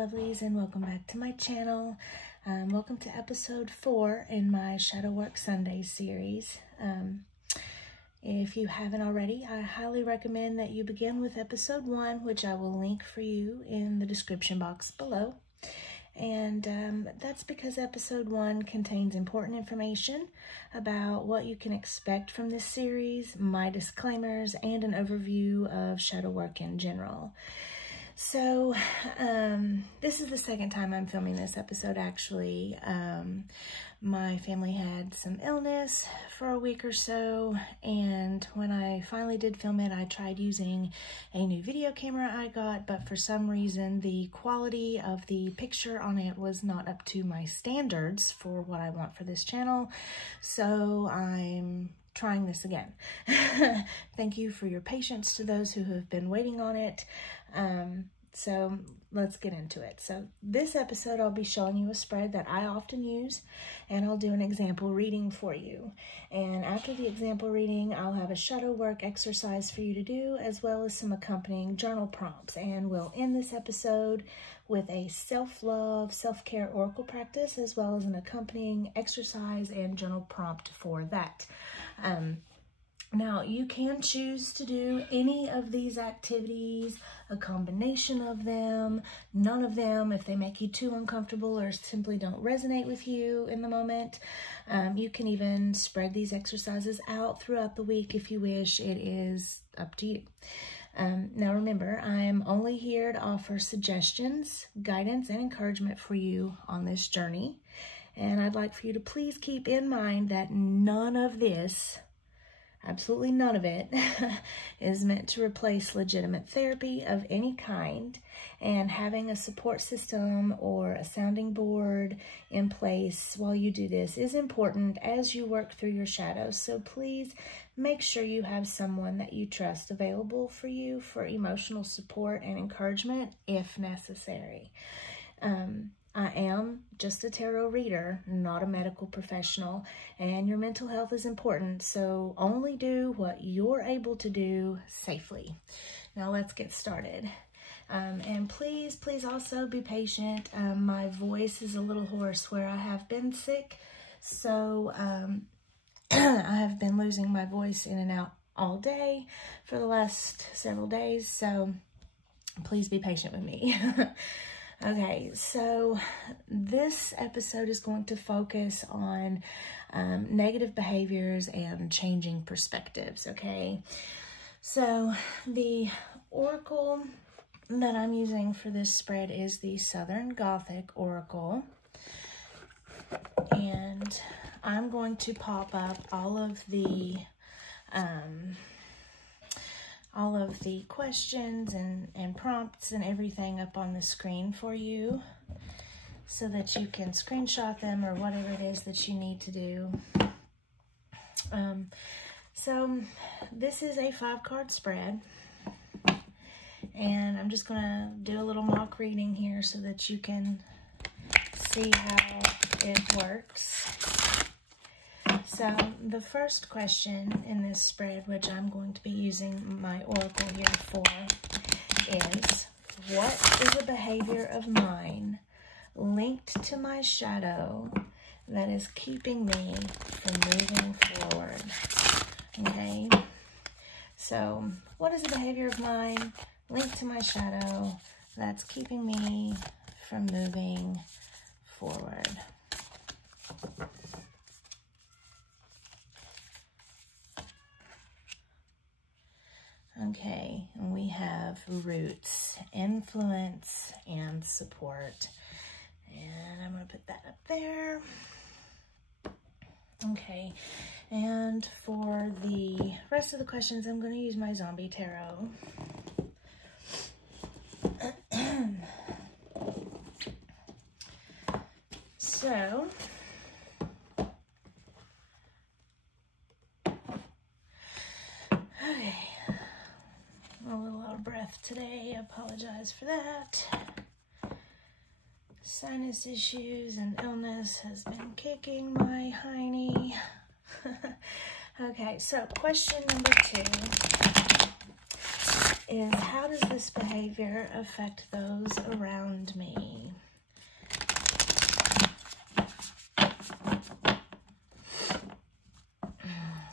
lovelies, and welcome back to my channel. Welcome to episode 4 in my Shadow Work Sunday series. If you haven't already, I highly recommend that you begin with episode 1, which I will link for you in the description box below. And that's because episode 1 contains important information about what you can expect from this series, my disclaimers, and an overview of shadow work in general. So this is the second time I'm filming this episode, actually. My family had some illness for a week or so, and when I finally did film it, I tried using a new video camera I got, but for some reason the quality of the picture on it was not up to my standards for what I want for this channel, so I'm trying this again. Thank you for your patience to those who have been waiting on it. So let's get into it. So this episode, I'll be showing you a spread that I often use, and I'll do an example reading for you. And after the example reading, I'll have a shadow work exercise for you to do, as well as some accompanying journal prompts. And we'll end this episode with a self-love, self-care oracle practice, as well as an accompanying exercise and journal prompt for that. Now, you can choose to do any of these activities, a combination of them, none of them if they make you too uncomfortable or simply don't resonate with you in the moment. You can even spread these exercises out throughout the week if you wish. It is up to you. Now remember, I am only here to offer suggestions, guidance, and encouragement for you on this journey. And I'd like for you to please keep in mind that none of this, absolutely none of it, is meant to replace legitimate therapy of any kind, and having a support system or a sounding board in place while you do this is important as you work through your shadows. So please make sure you have someone that you trust available for you for emotional support and encouragement if necessary. I am just a tarot reader, not a medical professional, and your mental health is important, so only do what you're able to do safely. Now let's get started. And please also be patient. My voice is a little hoarse where I have been sick, so I have been losing my voice in and out all day for the last several days, so please be patient with me. Okay, so this episode is going to focus on negative behaviors and changing perspectives, okay? So the oracle that I'm using for this spread is the Southern Gothic Oracle, and I'm going to pop up all of the questions and prompts and everything up on the screen for you so that you can screenshot them or whatever it is that you need to do. So this is a 5-card spread, and I'm just going to do a little mock reading here so that you can see how it works. So the first question in this spread, which I'm going to be using my oracle here for, is, what is a behavior of mine linked to my shadow that is keeping me from moving forward? Okay, so what is a behavior of mine linked to my shadow that's keeping me from moving forward? Okay, and we have roots, influence, and support. And I'm going to put that up there. Okay, and for the rest of the questions, I'm going to use my zombie tarot. So, okay. A little out of breath today. I apologize for that. Sinus issues and illness has been kicking my hiney. Okay, so question number 2 is, how does this behavior affect those around me?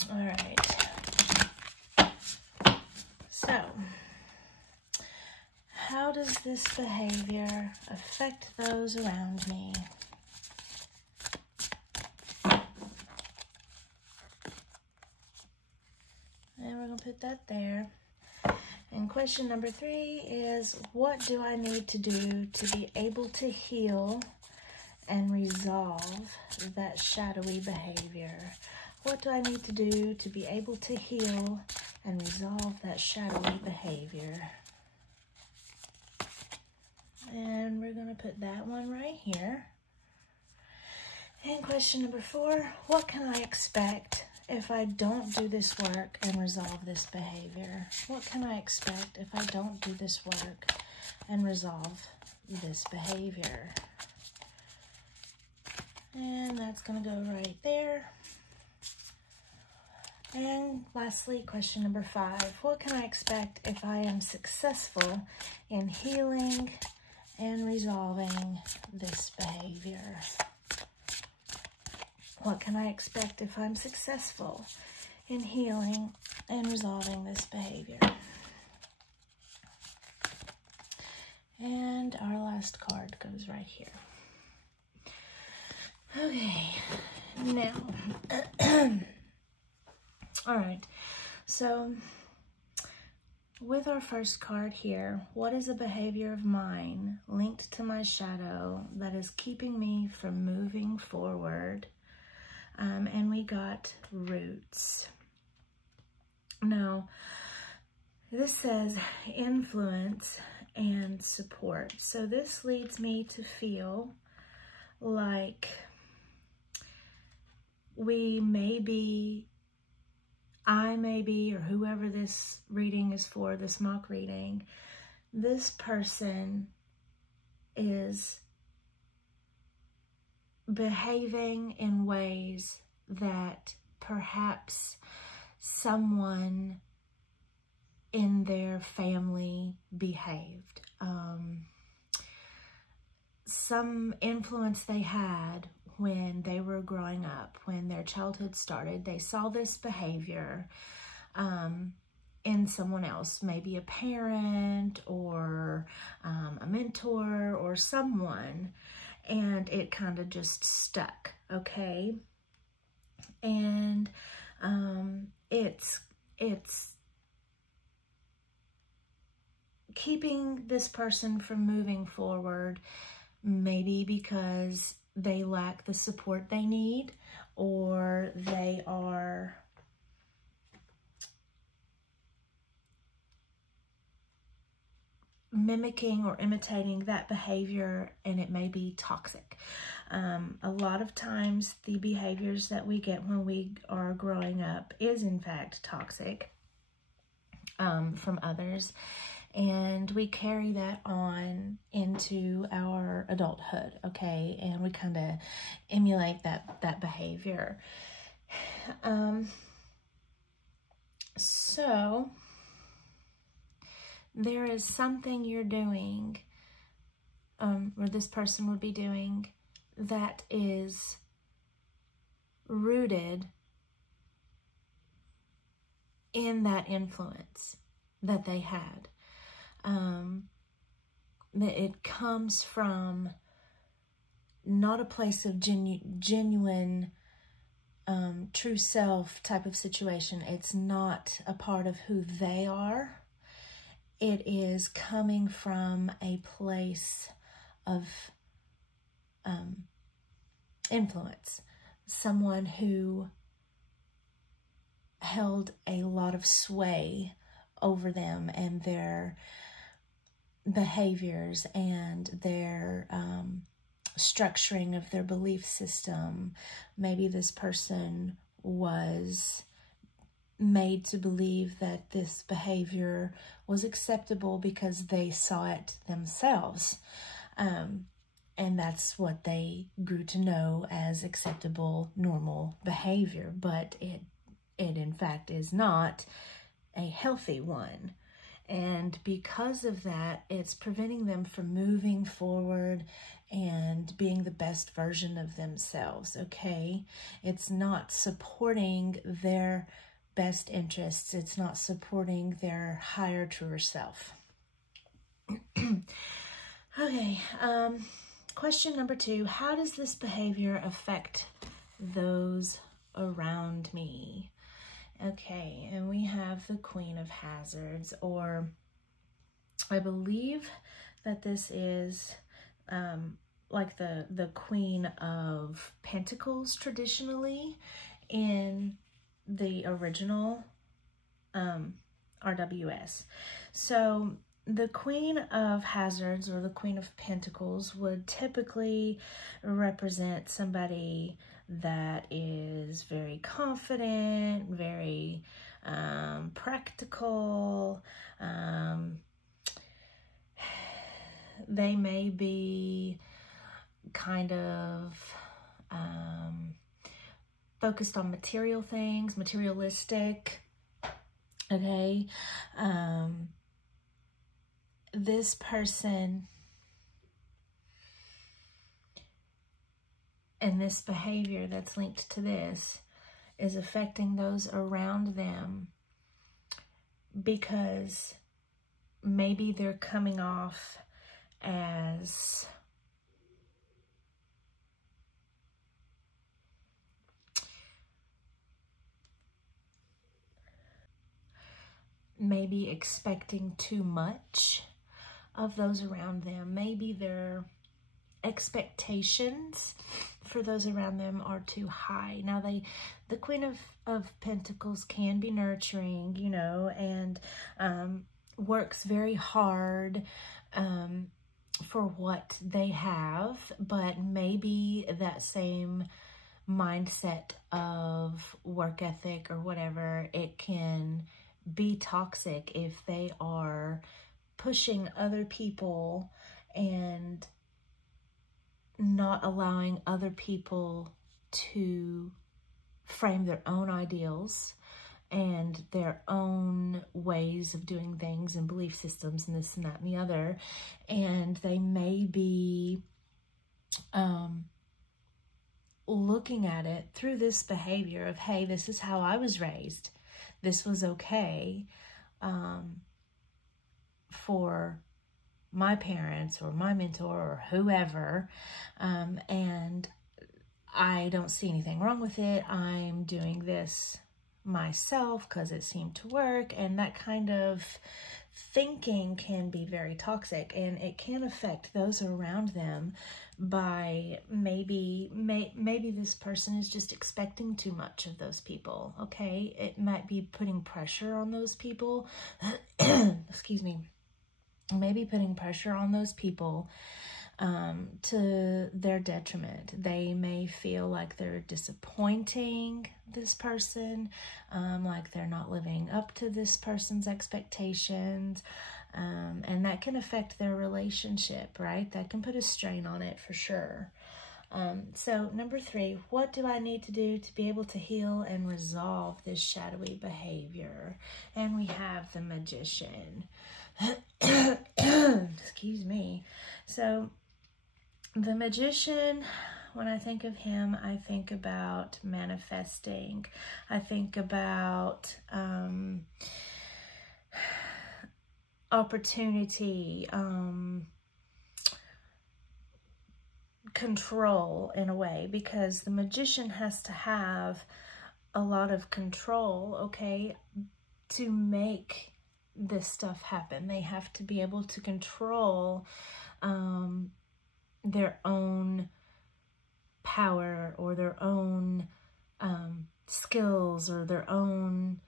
All right. So, how does this behavior affect those around me? And we're going to put that there. And question number 3 is, what do I need to do to be able to heal and resolve that shadowy behavior? What do I need to do to be able to heal and resolve that shadowy behavior? And we're going to put that one right here. And question number 4, what can I expect if I don't do this work and resolve this behavior? What can I expect if I don't do this work and resolve this behavior? And that's going to go right there. And lastly, question number 5, what can I expect if I am successful in healing and resolving this behavior? What can I expect if I'm successful in healing and resolving this behavior? And our last card goes right here. Okay, now, all right, so with our first card here, what is a behavior of mine linked to my shadow that is keeping me from moving forward? And we got roots. Now, this says influence and support. So this leads me to feel like I may be, or whoever this reading is for, this mock reading, this person is behaving in ways that perhaps someone in their family behaved. Some influence they had when they were growing up, when their childhood started, they saw this behavior in someone else, maybe a parent or a mentor or someone, and it kind of just stuck, okay? And it's keeping this person from moving forward, maybe because they lack the support they need, or they are mimicking or imitating that behavior, and it may be toxic. A lot of times the behaviors that we get when we are growing up is in fact toxic from others, and we carry that on into our adulthood, okay? And we kind of emulate that behavior. So there is something you're doing, or this person would be doing, that is rooted in that influence that they had. That it comes from not a place of genuine true self type of situation. It's not a part of who they are. It is coming from a place of influence. Someone who held a lot of sway over them and their behaviors and their structuring of their belief system. Maybe this person was made to believe that this behavior was acceptable because they saw it themselves. And that's what they grew to know as acceptable, normal behavior. But it in fact is not a healthy one. And because of that, it's preventing them from moving forward and being the best version of themselves, okay? It's not supporting their best interests. It's not supporting their higher, truer self. Okay, question number 2. How does this behavior affect those around me? Okay, and we have the Queen of Hazards, or I believe that this is like the Queen of Pentacles traditionally in the original RWS. So the Queen of Hazards, or the Queen of Pentacles, would typically represent somebody that is very confident, very practical. They may be kind of focused on material things, materialistic, okay? This person and this behavior that's linked to this is affecting those around them because maybe they're coming off as maybe expecting too much of those around them. Maybe their expectations for those around them are too high. Now, the Queen of Pentacles can be nurturing, you know, and works very hard for what they have, but maybe that same mindset of work ethic or whatever, it can be toxic if they are pushing other people and not allowing other people to frame their own ideals and their own ways of doing things and belief systems and this and that and the other. And they may be looking at it through this behavior of, hey, this is how I was raised. This was okay for my parents or my mentor or whoever, and I don't see anything wrong with it. I'm doing this myself because it seemed to work, and that kind of thinking can be very toxic, and it can affect those around them by maybe this person is just expecting too much of those people, okay? It might be putting pressure on those people, excuse me, maybe putting pressure on those people to their detriment. They may feel like they're disappointing this person, like they're not living up to this person's expectations, and that can affect their relationship, right? That can put a strain on it for sure. So number 3, what do I need to do to be able to heal and resolve this shadowy behavior? And we have the Magician. Excuse me. So the Magician, when I think of him, I think about manifesting. I think about opportunity, control in a way, because the Magician has to have a lot of control, okay, to make this stuff happen. They have to be able to control their own power or their own skills or their own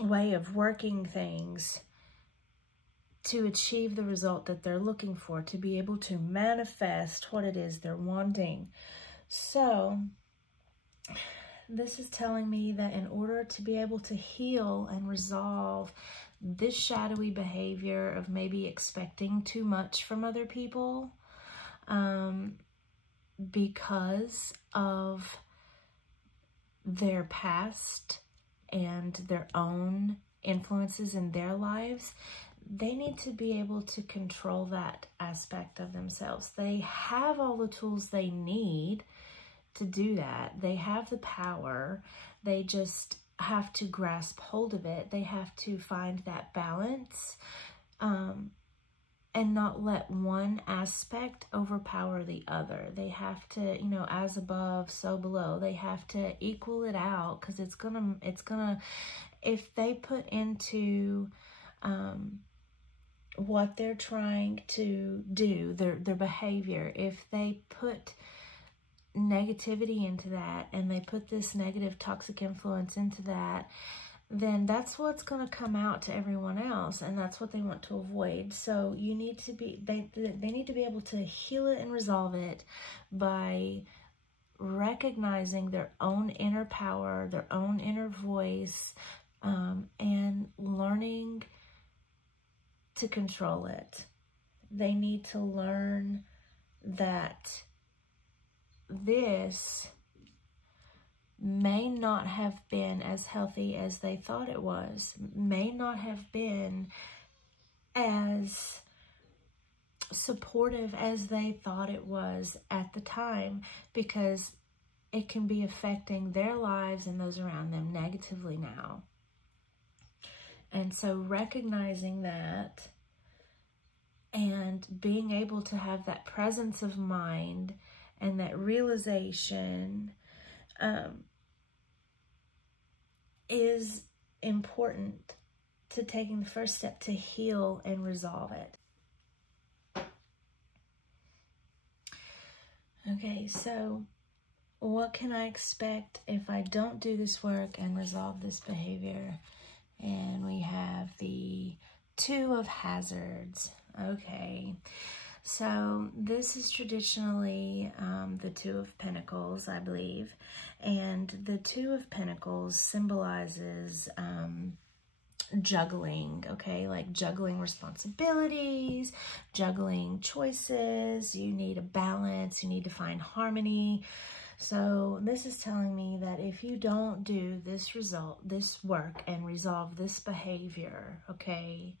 way of working things to achieve the result that they're looking for, to be able to manifest what it is they're wanting. So this is telling me that in order to be able to heal and resolve this shadowy behavior of maybe expecting too much from other people because of their past and their own influences in their lives, they need to be able to control that aspect of themselves. They have all the tools they need to do that. They have the power. They just have to grasp hold of it. They have to find that balance and not let one aspect overpower the other. They have to, you know, as above, so below. They have to equal it out, because it's gonna, if they put into what they're trying to do, their behavior, if they put negativity into that, and they put this negative toxic influence into that, then that's what's going to come out to everyone else, and that's what they want to avoid. So you need to be, they need to be able to heal it and resolve it by recognizing their own inner power, their own inner voice, and learning to control it. They need to learn that this may not have been as healthy as they thought it was, may not have been as supportive as they thought it was at the time, because it can be affecting their lives and those around them negatively now. And so recognizing that and being able to have that presence of mind and that realization is important to taking the first step to heal and resolve it. Okay, so what can I expect if I don't do this work and resolve this behavior? And we have the Two of Hazards. Okay, so this is traditionally the Two of Pentacles, I believe. And the Two of Pentacles symbolizes juggling, okay? Like juggling responsibilities, juggling choices. You need a balance. You need to find harmony. So this is telling me that if you don't do this work and resolve this behavior, okay,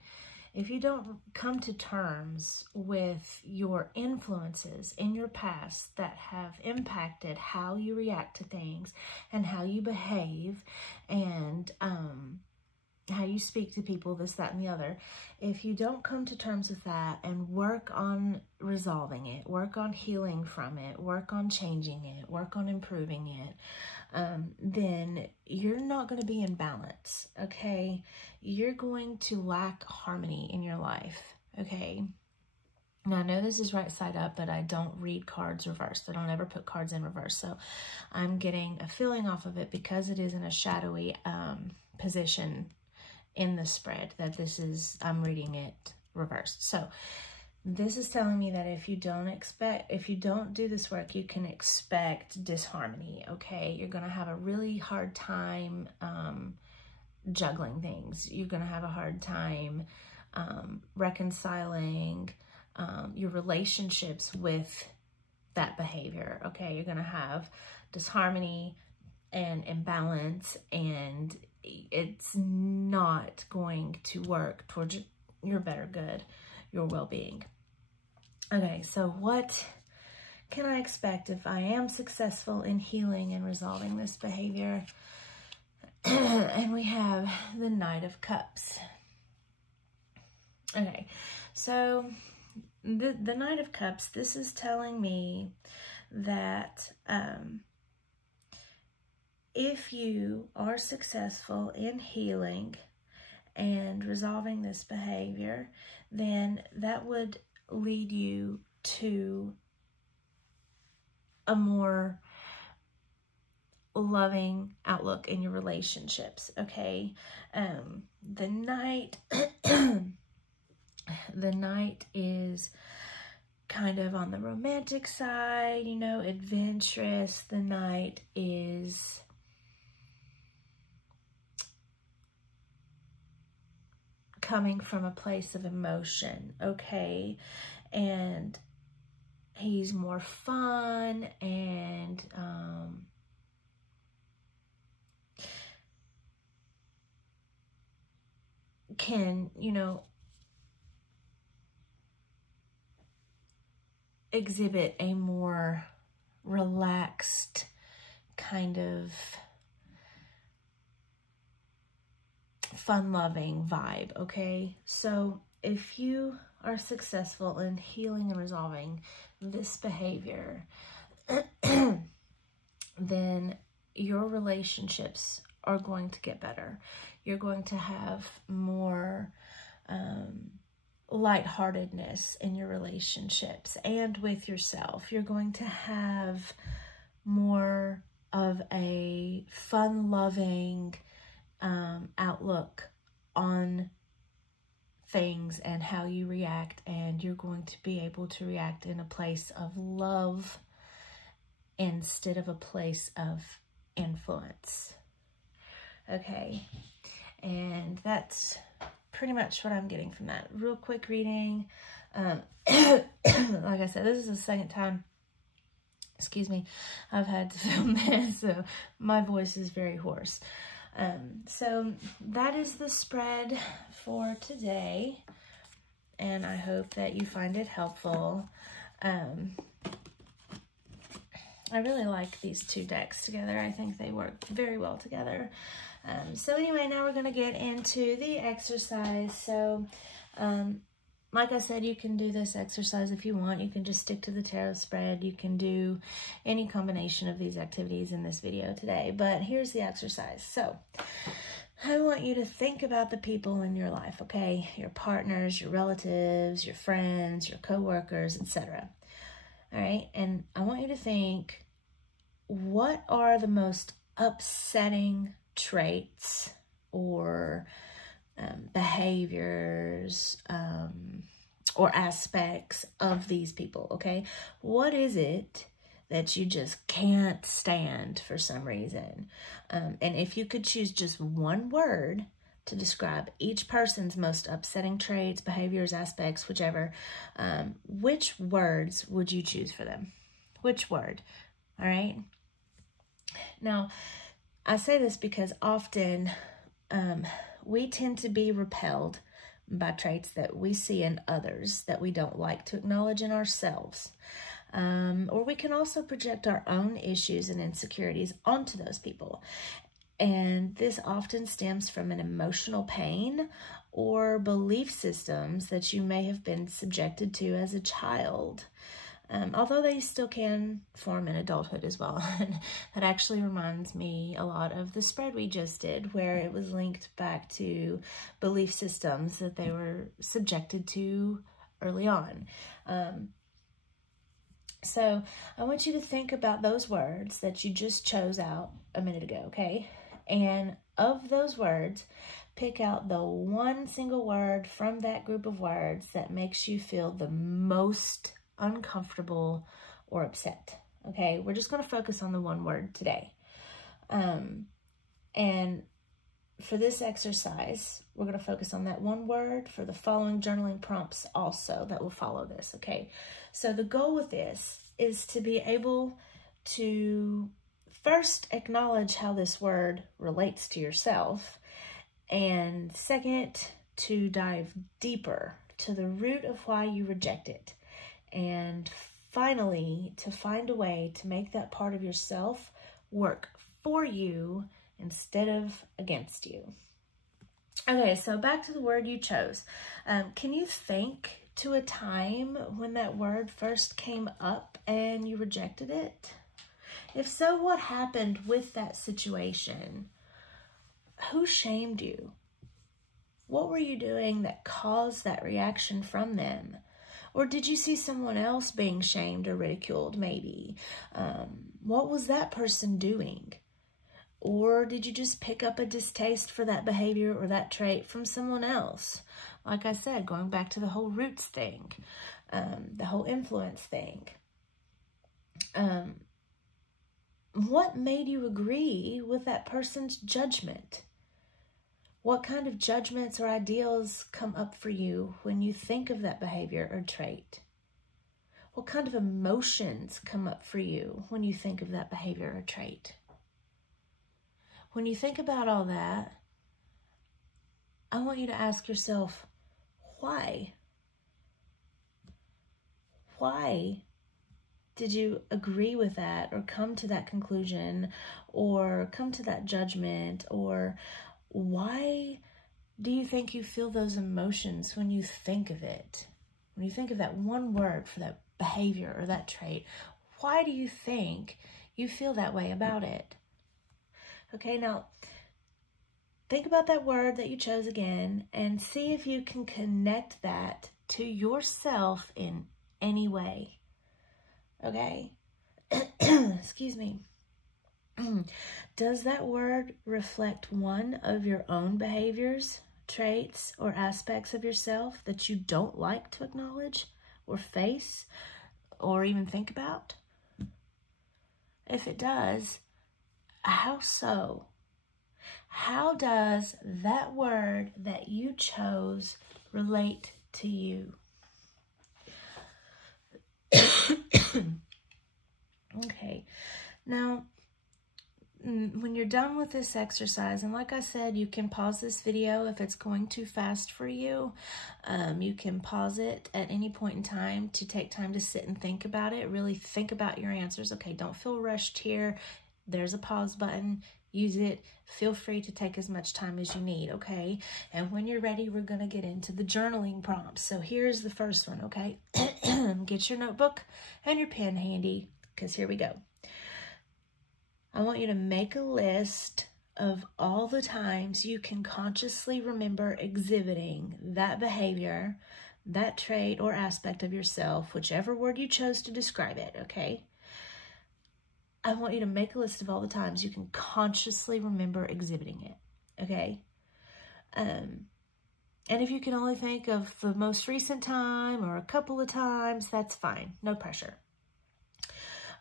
if you don't come to terms with your influences in your past that have impacted how you react to things and how you behave and how you speak to people, this, that, and the other, if you don't come to terms with that and work on resolving it, work on healing from it, work on changing it, work on improving it, then you're not going to be in balance, okay? You're going to lack harmony in your life, okay? Now, I know this is right side up, but I don't read cards reversed. I don't ever put cards in reverse, so I'm getting a feeling off of it because it is in a shadowy position in the spread that this is, I'm reading it reversed. So this is telling me that if you don't do this work, you can expect disharmony, okay? You're going to have a really hard time juggling things. You're going to have a hard time reconciling your relationships with that behavior, okay? You're going to have disharmony and imbalance, and it's not going to work towards your better good, your well-being. Okay, so what can I expect if I am successful in healing and resolving this behavior? And we have the Knight of Cups. Okay, so the Knight of Cups, this is telling me that if you are successful in healing and resolving this behavior, then that would lead you to a more loving outlook in your relationships, okay? The Knight, the Knight is kind of on the romantic side, you know, adventurous. The Knight is coming from a place of emotion, okay? And he's more fun and can, you know, exhibit a more relaxed kind of fun-loving vibe, okay? So if you are successful in healing and resolving this behavior, then your relationships are going to get better. You're going to have more lightheartedness in your relationships and with yourself. You're going to have more of a fun-loving outlook on things and how you react, and you're going to be able to react in a place of love instead of a place of influence. Okay, and that's pretty much what I'm getting from that. Real quick reading. Like I said, this is the second time, excuse me, I've had to film this, so my voice is very hoarse. So that is the spread for today, and I hope that you find it helpful. I really like these two decks together. I think they work very well together. So anyway, now we're going to get into the exercise. So, like I said, you can do this exercise if you want. You can just stick to the tarot spread. You can do any combination of these activities in this video today. But here's the exercise. So I want you to think about the people in your life, okay? Your partners, your relatives, your friends, your coworkers, etc. All right? And I want you to think, what are the most upsetting traits or behaviors or aspects of these people, okay? What is it that you just can't stand for some reason? And if you could choose just one word to describe each person's most upsetting traits, behaviors, aspects, whichever, which words would you choose for them? Which word? All right? Now, I say this because often we tend to be repelled by traits that we see in others that we don't like to acknowledge in ourselves. Or we can also project our own issues and insecurities onto those people. And this often stems from an emotional pain or belief systems that you may have been subjected to as a child. Although they still can form in adulthood as well. And that actually reminds me a lot of the spread we just did, where it was linked back to belief systems that they were subjected to early on. So I want you to think about those words that you just chose out a minute ago, okay? And of those words, pick out the one single word from that group of words that makes you feel the most uncomfortable or upset. Okay, we're just going to focus on the one word today. And for this exercise, we're going to focus on that one word for the following journaling prompts also that will follow this. Okay, so the goal with this is to be able to first acknowledge how this word relates to yourself, and second, to dive deeper to the root of why you reject it. And finally, to find a way to make that part of yourself work for you instead of against you. Okay, so back to the word you chose. Can you think to a time when that word first came up and you rejected it? If so, what happened with that situation? Who shamed you? What were you doing that caused that reaction from them? Or did you see someone else being shamed or ridiculed, maybe? What was that person doing? Or did you just pick up a distaste for that behavior or that trait from someone else? Like I said, going back to the whole roots thing, the whole influence thing. What made you agree with that person's judgment? What kind of judgments or ideals come up for you when you think of that behavior or trait? What kind of emotions come up for you when you think of that behavior or trait? When you think about all that, I want you to ask yourself, why? Why did you agree with that, or come to that conclusion, or come to that judgment? Or why do you think you feel those emotions when you think of it? When you think of that one word for that behavior or that trait, why do you think you feel that way about it? Okay, now think about that word that you chose again and see if you can connect that to yourself in any way. Okay? Excuse me. Does that word reflect one of your own behaviors, traits, or aspects of yourself that you don't like to acknowledge or face or even think about? If it does, how so? How does that word that you chose relate to you? Okay, now, when you're done with this exercise, and like I said, you can pause this video if it's going too fast for you. You can pause it at any point in time to take time to sit and think about it. Really think about your answers. Okay, don't feel rushed here. There's a pause button. Use it. Feel free to take as much time as you need, okay? And when you're ready, we're going to get into the journaling prompts. So here's the first one, okay? Get your notebook and your pen handy, because here we go. I want you to make a list of all the times you can consciously remember exhibiting that behavior, that trait or aspect of yourself, whichever word you chose to describe it, okay? I want you to make a list of all the times you can consciously remember exhibiting it, okay? And if you can only think of the most recent time or a couple of times, that's fine. No pressure.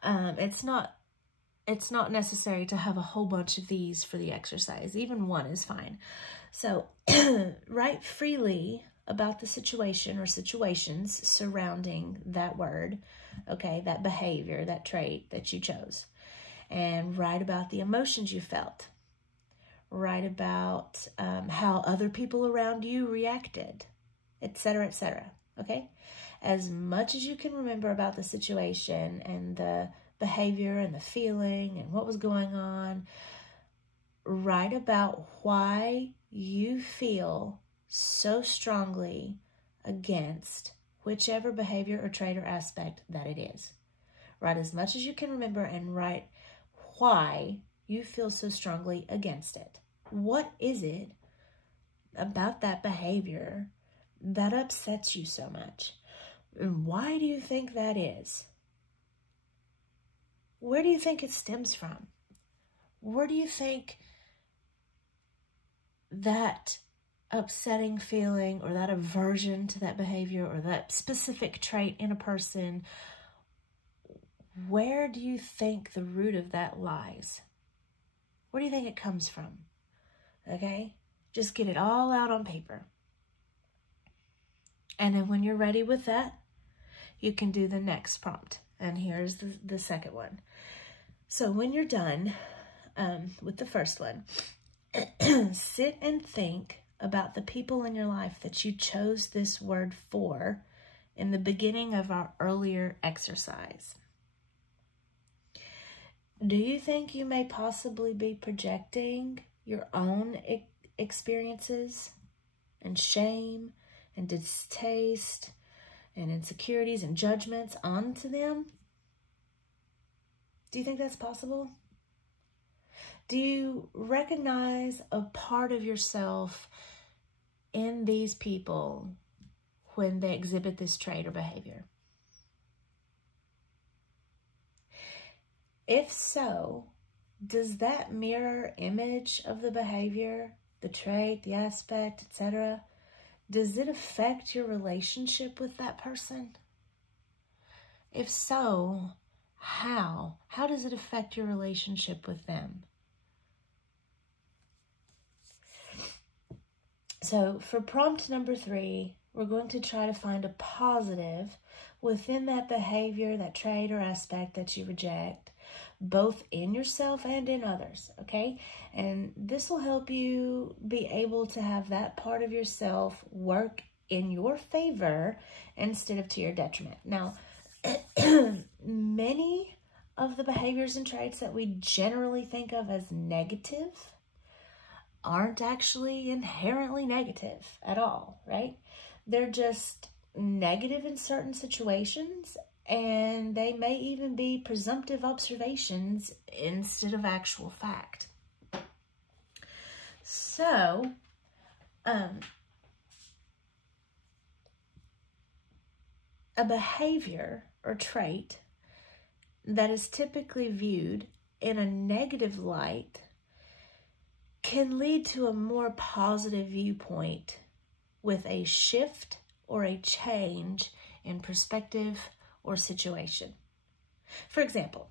It's not necessary to have a whole bunch of these for the exercise. Even one is fine. So write freely about the situation or situations surrounding that word, okay, that behavior, that trait that you chose. And write about the emotions you felt. Write about how other people around you reacted, etc., okay? As much as you can remember about the situation and the behavior and the feeling and what was going on, write about why you feel so strongly against whichever behavior or trait or aspect that it is. Write as much as you can remember and write why you feel so strongly against it. What is it about that behavior that upsets you so much? And why do you think that is? Where do you think it stems from? Where do you think that upsetting feeling or that aversion to that behavior or that specific trait in a person, where do you think the root of that lies? Where do you think it comes from? Okay? Just get it all out on paper. And then when you're ready with that, you can do the next prompt. And here's the second one. So when you're done with the first one, sit and think about the people in your life that you chose this word for in the beginning of our earlier exercise. Do you think you may possibly be projecting your own experiences and shame and distaste and insecurities and judgments onto them? Do you think that's possible? Do you recognize a part of yourself in these people when they exhibit this trait or behavior? If so, does that mirror image of the behavior, the trait, the aspect, etc., does it affect your relationship with that person? If so, how? How does it affect your relationship with them? So for prompt number 3, we're going to try to find a positive within that behavior, that trait or aspect that you reject, both in yourself and in others, okay? And this will help you be able to have that part of yourself work in your favor instead of to your detriment. Now, many of the behaviors and traits that we generally think of as negative aren't actually inherently negative at all, right? They're just negative in certain situations, and they may even be presumptive observations instead of actual fact. So, a behavior or trait that is typically viewed in a negative light can lead to a more positive viewpoint with a shift or a change in perspective or situation. For example,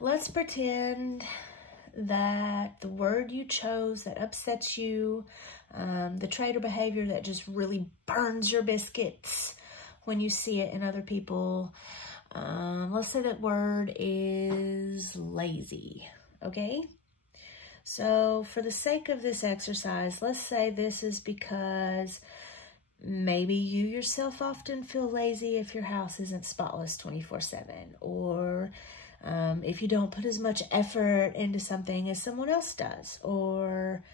let's pretend that the word you chose that upsets you, the trait or behavior that just really burns your biscuits when you see it in other people, let's say that word is lazy, okay? So for the sake of this exercise, let's say this is because maybe you yourself often feel lazy if your house isn't spotless 24/7, or if you don't put as much effort into something as someone else does, or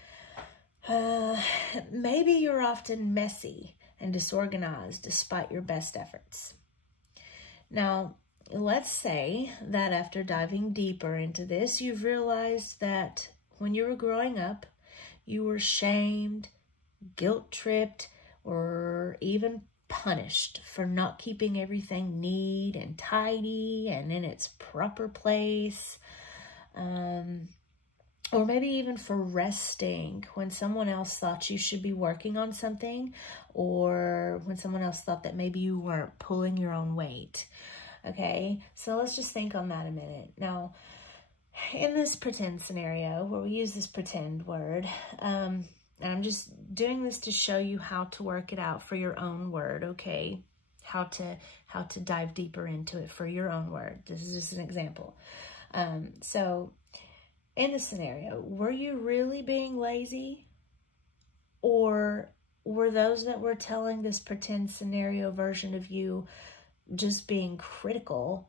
maybe you're often messy and disorganized despite your best efforts. Now, let's say that after diving deeper into this, you've realized that when you were growing up, you were shamed, guilt-tripped, or even punished for not keeping everything neat and tidy and in its proper place. Or maybe even for resting when someone else thought you should be working on something, or when someone else thought that maybe you weren't pulling your own weight. Okay, so let's just think on that a minute. Now, in this pretend scenario where we use this pretend word, and I'm just doing this to show you how to work it out for your own word, okay? How to dive deeper into it for your own word. This is just an example. So in the scenario, were you really being lazy? Or were those that were telling this pretend scenario version of you just being critical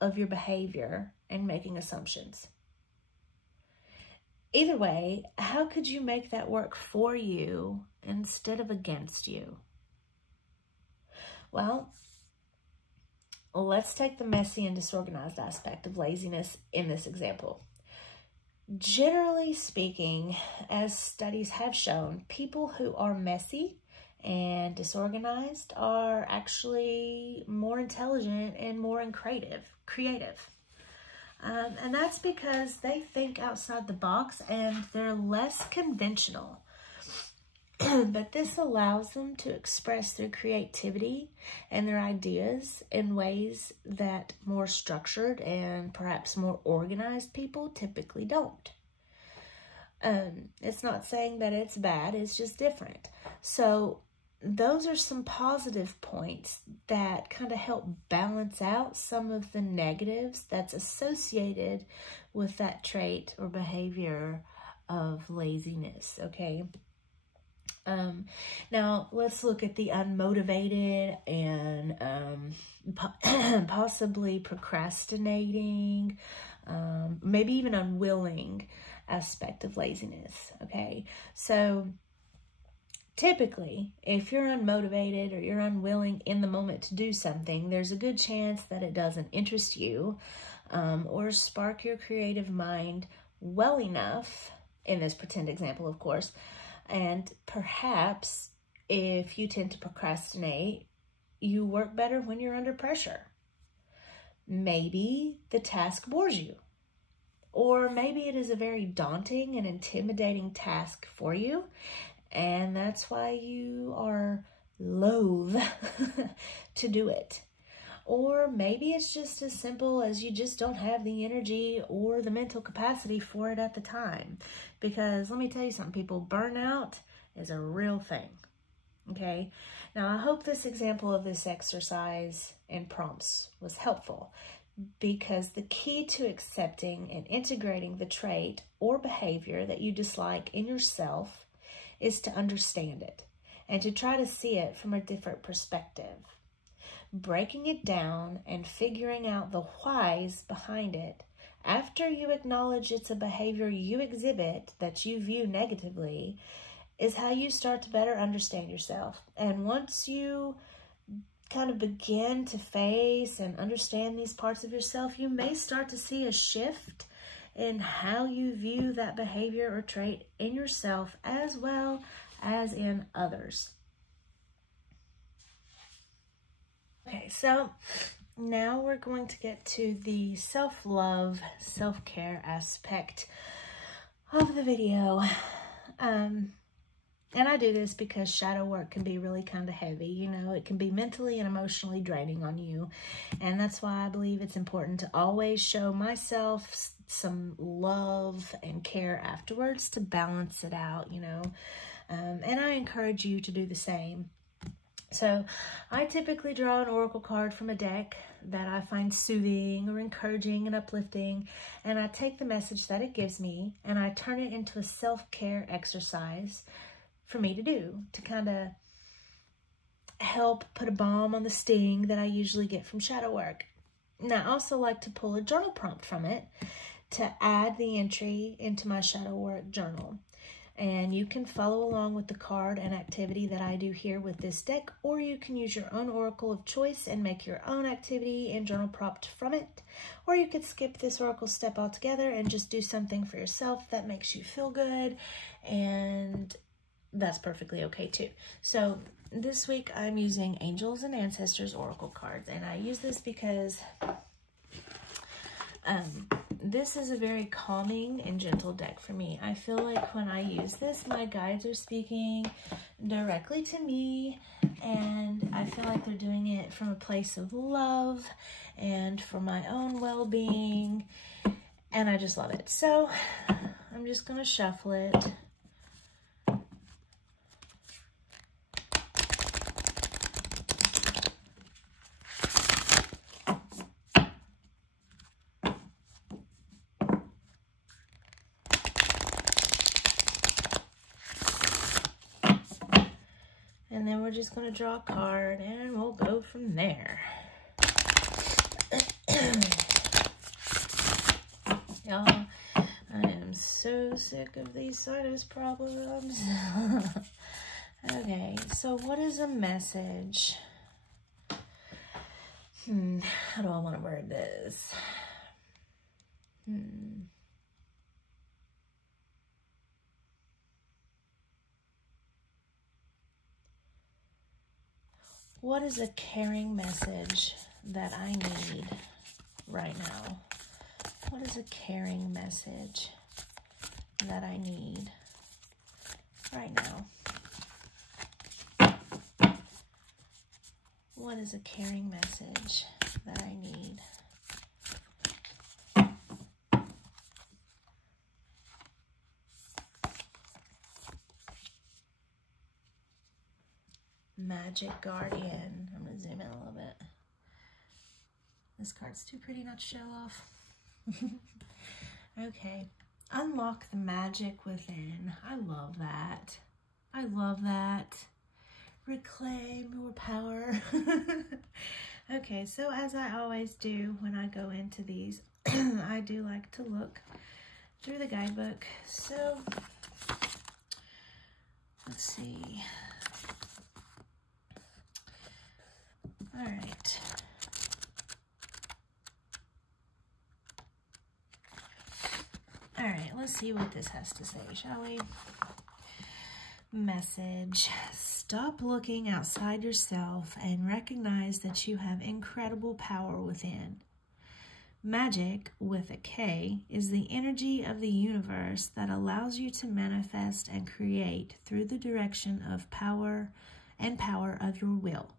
of your behavior and making assumptions? Either way, how could you make that work for you instead of against you? Well, let's take the messy and disorganized aspect of laziness in this example. Generally speaking, as studies have shown, people who are messy and disorganized are actually more intelligent and more creative. And that's because they think outside the box and they're less conventional. But this allows them to express their creativity and their ideas in ways that more structured and perhaps more organized people typically don't. It's not saying that it's bad, it's just different. So those are some positive points that kind of help balance out some of the negatives that's associated with that trait or behavior of laziness, okay? Now, let's look at the unmotivated and possibly procrastinating, maybe even unwilling aspect of laziness, okay? So typically, if you're unmotivated or you're unwilling in the moment to do something, there's a good chance that it doesn't interest you or spark your creative mind well enough, in this pretend example, of course. And perhaps if you tend to procrastinate, you work better when you're under pressure. Maybe the task bores you, or maybe it is a very daunting and intimidating task for you, and that's why you are loath to do it. Or maybe it's just as simple as you just don't have the energy or the mental capacity for it at the time. Because let me tell you something, people, burnout is a real thing, okay? Now, I hope this example of this exercise and prompts was helpful. because the key to accepting and integrating the trait or behavior that you dislike in yourself is to understand it and to try to see it from a different perspective. Breaking it down and figuring out the whys behind it after you acknowledge it's a behavior you exhibit that you view negatively is how you start to better understand yourself. And once you kind of begin to face and understand these parts of yourself, you may start to see a shift in how you view that behavior or trait in yourself as well as in others. Okay, so now we're going to get to the self-love, self-care aspect of the video. And I do this because shadow work can be really kind of heavy. You know, it can be mentally and emotionally draining on you. And that's why I believe it's important to always show myself some love and care afterwards to balance it out, you know. And I encourage you to do the same. So I typically draw an oracle card from a deck that I find soothing or encouraging and uplifting. And I take the message that it gives me and I turn it into a self-care exercise for me to do, to kind of help put a balm on the sting that I usually get from shadow work. And I also like to pull a journal prompt from it to add the entry into my shadow work journal. And you can follow along with the card and activity that I do here with this deck, or you can use your own oracle of choice and make your own activity and journal prompt from it. Or you could skip this oracle step altogether and just do something for yourself that makes you feel good, and that's perfectly okay too. So this week I'm using Angels and Ancestors Oracle cards, and I use this because this is a very calming and gentle deck for me. I feel like when I use this, my guides are speaking directly to me, and I feel like they're doing it from a place of love and for my own well-being, and I just love it. So I'm just going to shuffle it. And then we're just going to draw a card and we'll go from there. Y'all, I am so sick of these sinus problems. Okay, so what is a message? How do I want to word this? What is a caring message that I need right now? What is a caring message that I need right now? What is a caring message that I need? Magic Guardian. I'm going to zoom in a little bit. This card's too pretty not to show off. Okay. Unlock the magic within. I love that. I love that. Reclaim your power. Okay, so as I always do when I go into these, I do like to look through the guidebook. So, let's see. All right. All right, let's see what this has to say, shall we? Message. Stop looking outside yourself and recognize that you have incredible power within. Magic, with a K, is the energy of the universe that allows you to manifest and create through the direction of power of your will.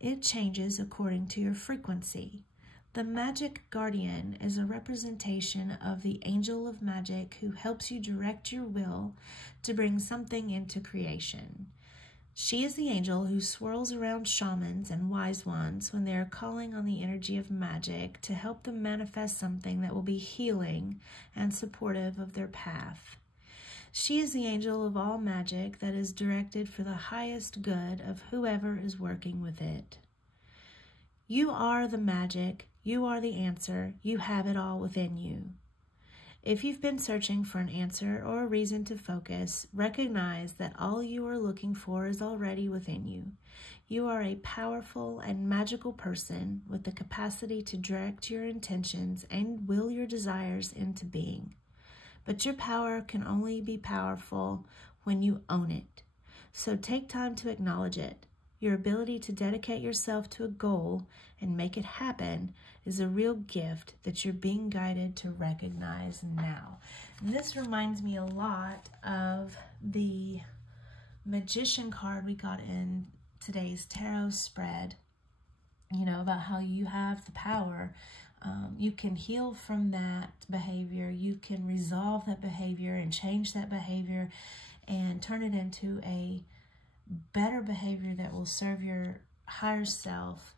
It changes according to your frequency. The Magic Guardian is a representation of the angel of magic who helps you direct your will to bring something into creation. She is the angel who swirls around shamans and wise ones when they are calling on the energy of magic to help them manifest something that will be healing and supportive of their path. She is the angel of all magic that is directed for the highest good of whoever is working with it. You are the magic. You are the answer. You have it all within you. If you've been searching for an answer or a reason to focus, recognize that all you are looking for is already within you. You are a powerful and magical person with the capacity to direct your intentions and will your desires into being. But your power can only be powerful when you own it. So take time to acknowledge it. Your ability to dedicate yourself to a goal and make it happen is a real gift that you're being guided to recognize now. And this reminds me a lot of the Magician card we got in today's tarot spread, you know, about how you have the power. You can heal from that behavior. You can resolve that behavior and change that behavior and turn it into a better behavior that will serve your higher self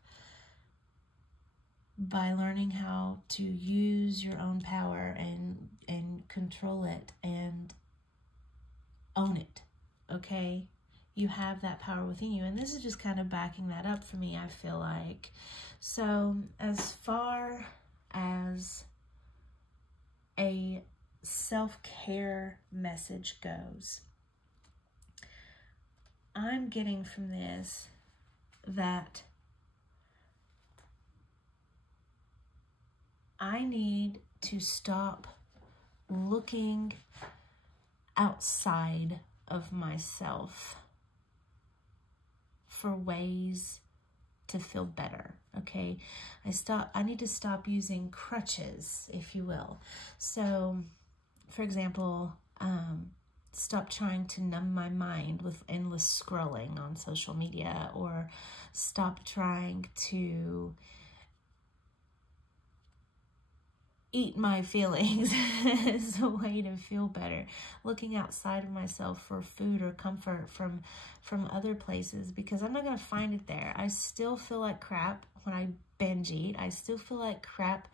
by learning how to use your own power and control it and own it, okay? You have that power within you, and this is just kind of backing that up for me, I feel like. So as far as a self-care message goes, I'm getting from this that I need to stop looking outside of myself for ways to feel better, okay? I need to stop using crutches, if you will. So, for example, stop trying to numb my mind with endless scrolling on social media, or stop trying to eat my feelings as a way to feel better. Looking outside of myself for food or comfort from other places, because I'm not going to find it there. I still feel like crap when I binge eat. I still feel like crap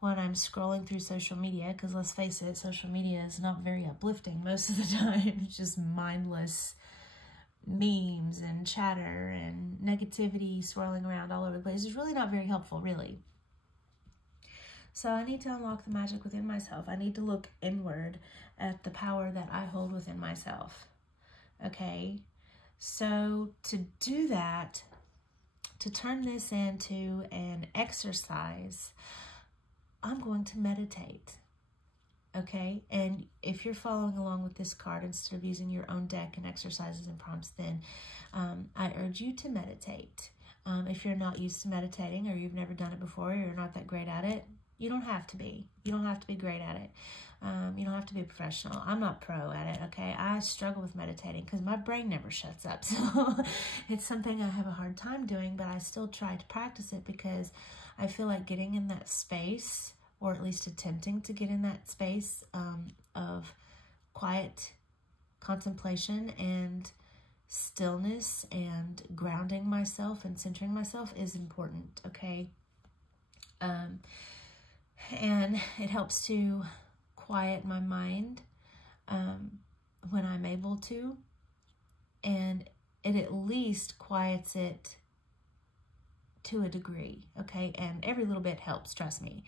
when I'm scrolling through social media, because let's face it, social media is not very uplifting most of the time. It's just mindless memes and chatter and negativity swirling around all over the place. It's really not very helpful, really. So I need to unlock the magic within myself. I need to look inward at the power that I hold within myself, okay? So to do that, to turn this into an exercise, I'm going to meditate, okay? And if you're following along with this card, instead of using your own deck and exercises and prompts, then I urge you to meditate. If you're not used to meditating, or you've never done it before, or you're not that great at it, you don't have to be. You don't have to be great at it. You don't have to be a professional. I'm not pro at it, okay? I struggle with meditating because my brain never shuts up. So it's something I have a hard time doing, but I still try to practice it because I feel like getting in that space, or at least attempting to get in that space of quiet contemplation and stillness and grounding myself and centering myself is important, okay? And it helps to quiet my mind when I'm able to, and it at least quiets it to a degree, okay? And every little bit helps, trust me.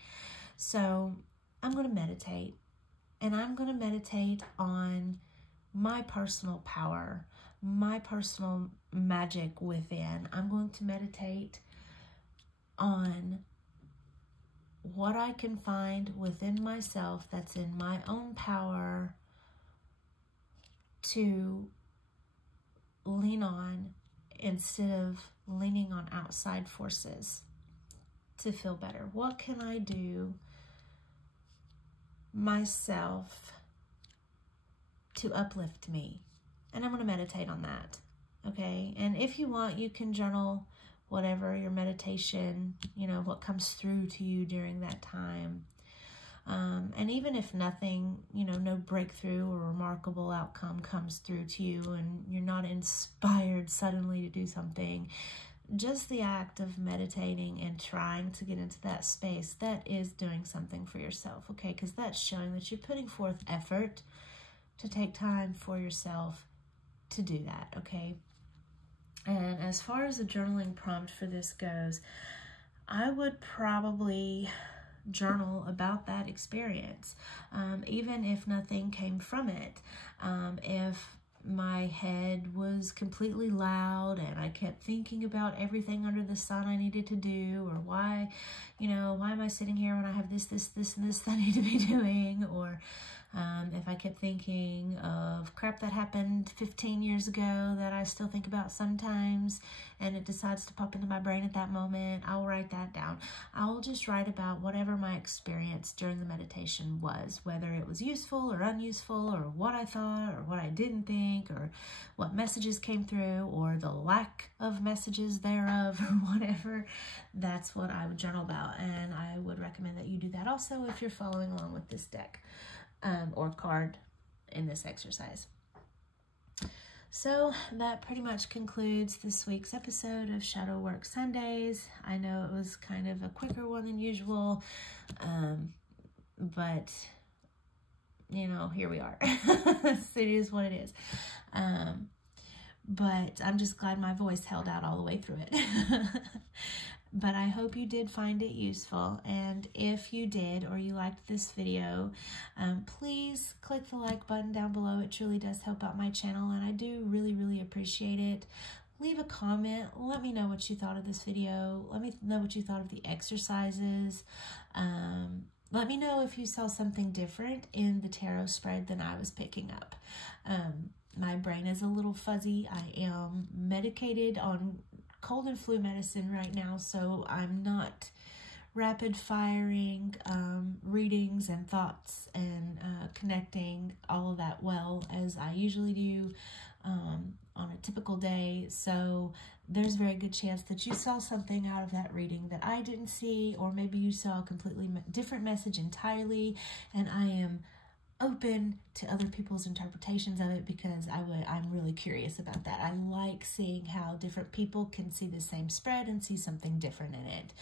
So I'm going to meditate, and I'm going to meditate on my personal power, my personal magic within. I'm going to meditate on what I can find within myself that's in my own power to lean on instead of leaning on outside forces to feel better. What can I do myself to uplift me? And I'm going to meditate on that, okay? And if you want, you can journal whatever your meditation, you know, what comes through to you during that time. And even if nothing, no breakthrough or remarkable outcome comes through to you and you're not inspired suddenly to do something, just the act of meditating and trying to get into that space, that is doing something for yourself, okay? Because that's showing that you're putting forth effort to take time for yourself to do that, okay? And as far as the journaling prompt for this goes, I would probably journal about that experience, even if nothing came from it. If my head was completely loud and I kept thinking about everything under the sun I needed to do, or why am I sitting here when I have this, and this that I need to be doing, or if I kept thinking of crap that happened 15 years ago that I still think about sometimes and it decides to pop into my brain at that moment, I'll write that down. I'll just write about whatever my experience during the meditation was, whether it was useful or unuseful, or what I thought or what I didn't think, or what messages came through, or the lack of messages thereof, or whatever. That's what I would journal about, and I would recommend that you do that also if you're following along with this deck or card in this exercise. So that pretty much concludes this week's episode of Shadow Work Sundays. I know it was kind of a quicker one than usual, but here we are. It is what it is. But I'm just glad my voice held out all the way through it. But I hope you did find it useful, and if you did, or you liked this video, please click the like button down below. It truly does help out my channel, and I do really, really appreciate it. Leave a comment. Let me know what you thought of this video. Let me know what you thought of the exercises. Let me know if you saw something different in the tarot spread than I was picking up. My brain is a little fuzzy. I am medicated on cold and flu medicine right now, so I'm not rapid firing readings and thoughts and connecting all of that well as I usually do on a typical day. So there's a very good chance that you saw something out of that reading that I didn't see, or maybe you saw a completely different message entirely, and I am open to other people's interpretations of it because I'm really curious about that. I like seeing how different people can see the same spread and see something different in it.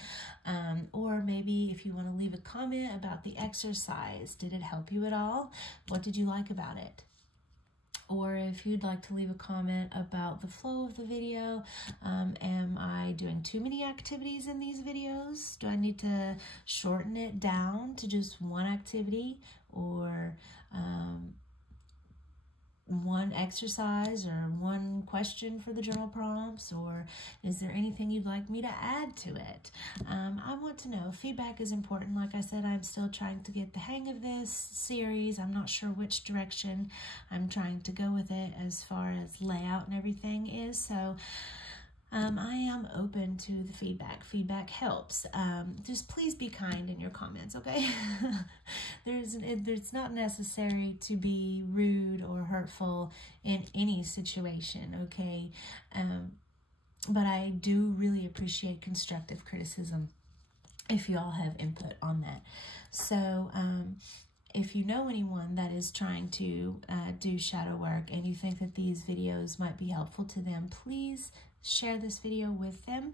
Or maybe if you want to leave a comment about the exercise, did it help you at all? What did you like about it? Or if you'd like to leave a comment about the flow of the video, am I doing too many activities in these videos? Do I need to shorten it down to just one activity, or one exercise, or one question for the journal prompts? Or is there anything you'd like me to add to it? I want to know. Feedback is important. Like I said, I'm still trying to get the hang of this series. I'm not sure which direction I'm trying to go with it as far as layout and everything is. So I am open to the feedback. Feedback helps. Just please be kind in your comments, okay? It's not necessary to be rude or hurtful in any situation, okay? But I do really appreciate constructive criticism if you all have input on that. So if you know anyone that is trying to do shadow work and you think that these videos might be helpful to them, please share this video with them.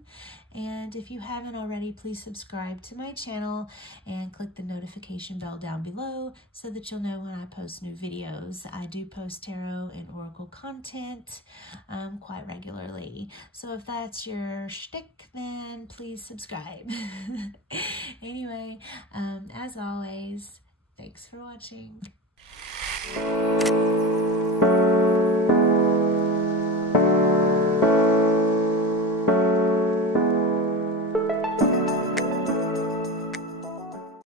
And if you haven't already, please subscribe to my channel and click the notification bell down below so that you'll know when I post new videos. I do post tarot and oracle content quite regularly. So if that's your shtick, then please subscribe. Anyway, as always, thanks for watching.